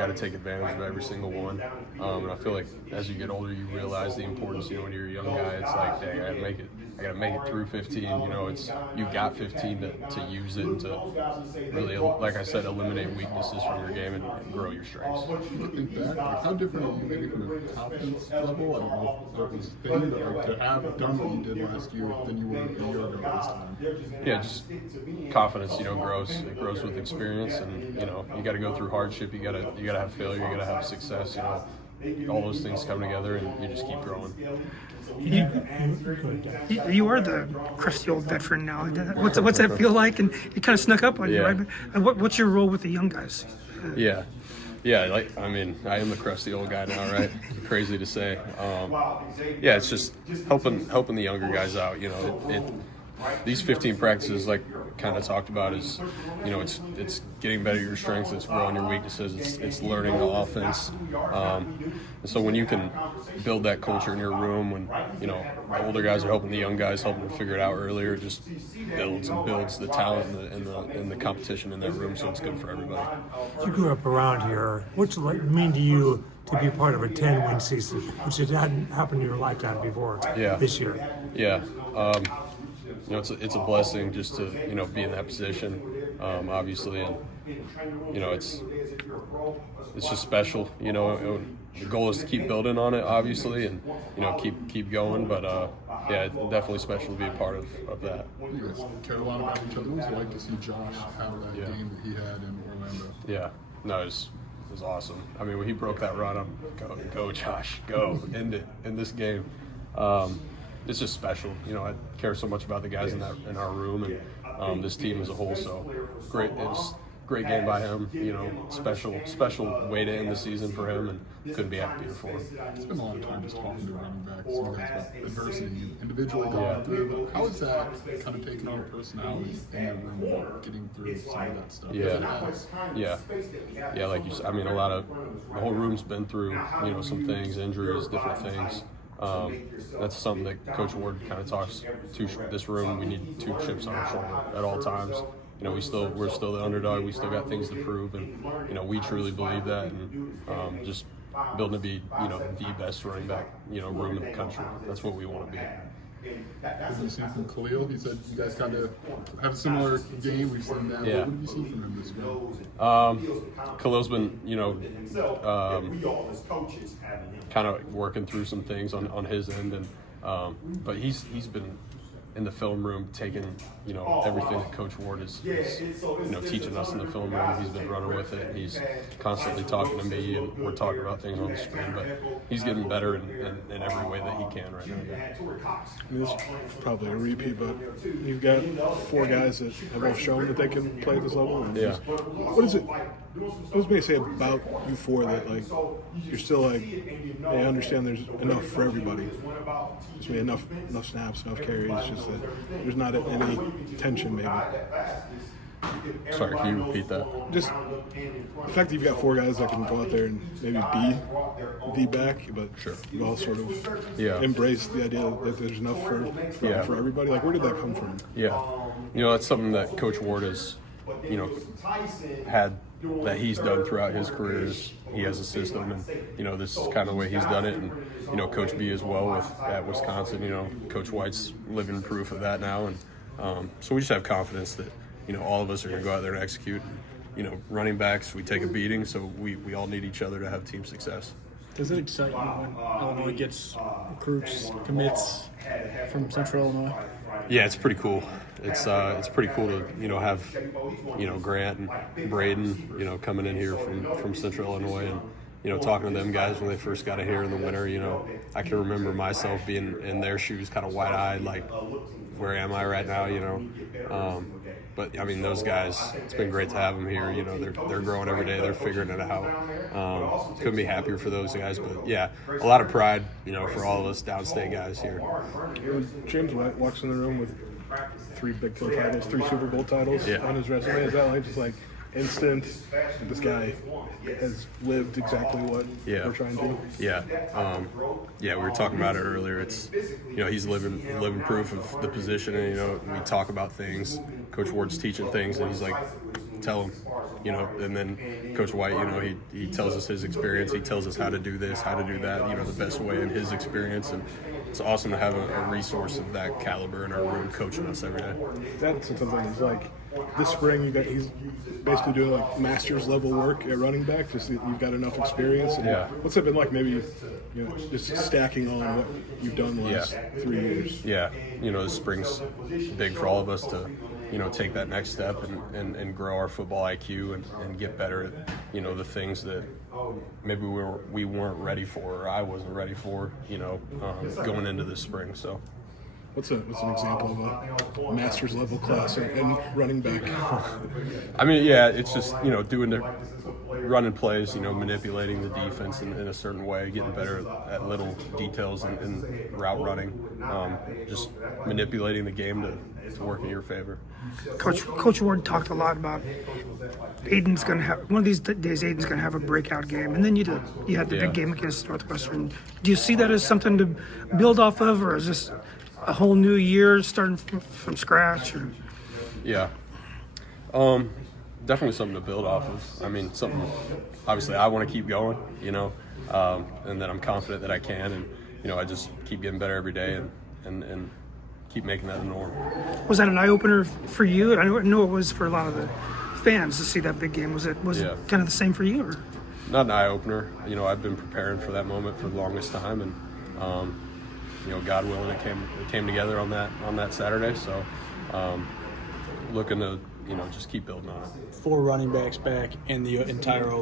got to take advantage of every single one. And I feel like as you get older, you realize the importance. When you're a young guy, it's like, hey, I gotta make it through 15. It's you got 15 to use it and to really, like I said, eliminate weaknesses from your game and grow your strengths. You think back, like how different are you maybe from a confidence level? I don't know if that was a thing, but like to have done what you did last year than you were a year ago this time. Yeah, just confidence, grows. It grows with experience, and you got to go through hardship. You got to have failure. You got to have success. All those things come together, and you just keep growing. You are the crusty old veteran now. What's that feel like? And it kind of snuck up on you, right? And what's your role with the young guys? Yeah. I am the crusty old guy now, right? Crazy to say. It's just helping the younger guys out. These 15 practices, like kind of talked about, is it's getting better at your strengths, it's growing your weaknesses, it's learning the offense. And so when you can build that culture in your room, when the older guys are helping the young guys, helping them figure it out earlier, it just builds the talent and the competition in that room. So it's good for everybody. You grew up around here. What's it mean to you to be part of a 10-win season, which hadn't happened in your lifetime before? This year. Yeah. It's a blessing just to be in that position, obviously, and it's just special. The goal is to keep building on it, obviously, and keep going. But it's definitely special to be a part of that. You guys care a lot about each other. What was it like to see Josh have that game that he had in Orlando? Yeah, no, it was awesome. When he broke that run, I'm go Josh, go end it in this game. It's just special. I care so much about the guys in our room and this team as a whole. So great. It was a great game by him. Special way to end the season for him, and couldn't be happier for him. It's been a lot of time just talking to running backs, you guys about adversity you individually going through. How is that kind of taking on a personality in your room about getting through some of that stuff? Yeah. Like you said, a lot of the whole room's been through some things, injuries, different things. That's something that Coach Ward kind of talks to this room. We need 2 chips on our shoulder at all times. We're still the underdog. We still got things to prove, and we truly believe that. And just building to be the best running back room in the country. That's what we want to be. What did you see from Khalil? He said you guys kind of have a similar game. We've seen that. Yeah. What have you seen from him this week? Khalil's been, kind of working through some things on his end, and but he's been in the film room taking everything that Coach Ward is teaching us in the film room. He's been running with it. He's constantly talking to me, and we're talking about things on the screen. But he's getting better in every way that he can right now. Yeah. This is probably a repeat, but you've got 4 guys that have all shown that they can play at this level. And what is it? What does it say about you 4 that you're still I understand there's enough for everybody. Just enough snaps, enough carries. Just that there's not any tension, maybe. Sorry, can you repeat that? Just the fact that you've got 4 guys that can go out there and maybe be the back, but you all sort of embrace the idea that there's enough for everybody. Where did that come from? Yeah, that's something that Coach Ward has, had that he's done throughout his career. He has a system, and this is kind of the way he's done it. And Coach B as well at Wisconsin. Coach White's living proof of that now, and so we just have confidence that all of us are going to go out there and execute. Running backs, we take a beating, so we all need each other to have team success. Does it excite you when Illinois gets recruits, commits from Central Illinois? Yeah, it's pretty cool. It's pretty cool to have Grant and Braden coming in here from Central Illinois, and talking to them guys when they first got here in the winter. I can remember myself being in their shoes, kind of wide-eyed, where am I right now? But those guys, it's been great to have them here. They're growing every day. They're figuring it out. Couldn't be happier for those guys. But yeah, a lot of pride, for all of us downstate guys here. James White walks in the room with 3 Big 12 titles, 3 Super Bowl titles on his resume. Is that just instant? This guy has lived exactly what we're trying to do. Yeah, we were talking about it earlier. It's he's living proof of the position, and we talk about things. Coach Ward's teaching things, and he's tell them, you know, and then Coach White, you know, he tells us his experience. He tells us how to do this, how to do that, you know, the best way in his experience. And it's awesome to have a resource of that caliber in our room coaching us every day. That's something. It's like this spring he's basically doing like master's level work at running back. Just you've got enough experience. And Yeah. What's it been like? Maybe just stacking on what you've done the last 3 years. Yeah, you know, this spring's big for all of us to, you know, take that next step and grow our football IQ and get better at, you know, the things that maybe we weren't ready for, or I wasn't ready for, you know, going into this spring. So. What's an example of a master's level class and running back? I mean, yeah, it's just, you know, doing the running plays, you know, manipulating the defense in a certain way, getting better at little details in route running, just manipulating the game to work in your favor. Coach Ward talked a lot about Aidan's going to have one of these days. Aidan's going to have a breakout game, and then you had the big game against Northwestern. Do you see that as something to build off of, or is this a whole new year starting from scratch? Or? Yeah, definitely something to build off of. I mean, something obviously I want to keep going, you know, and then I'm confident that I can, and you know, I just keep getting better every day and keep making that the norm. Was that an eye opener for you? I know it was for a lot of the fans to see that big game. Was it kind of the same for you? Or? Not an eye opener. You know, I've been preparing for that moment for the longest time, and you know, God willing, it came together on that Saturday. So, looking to, you know, just keep building on it. 4 running backs back and the entire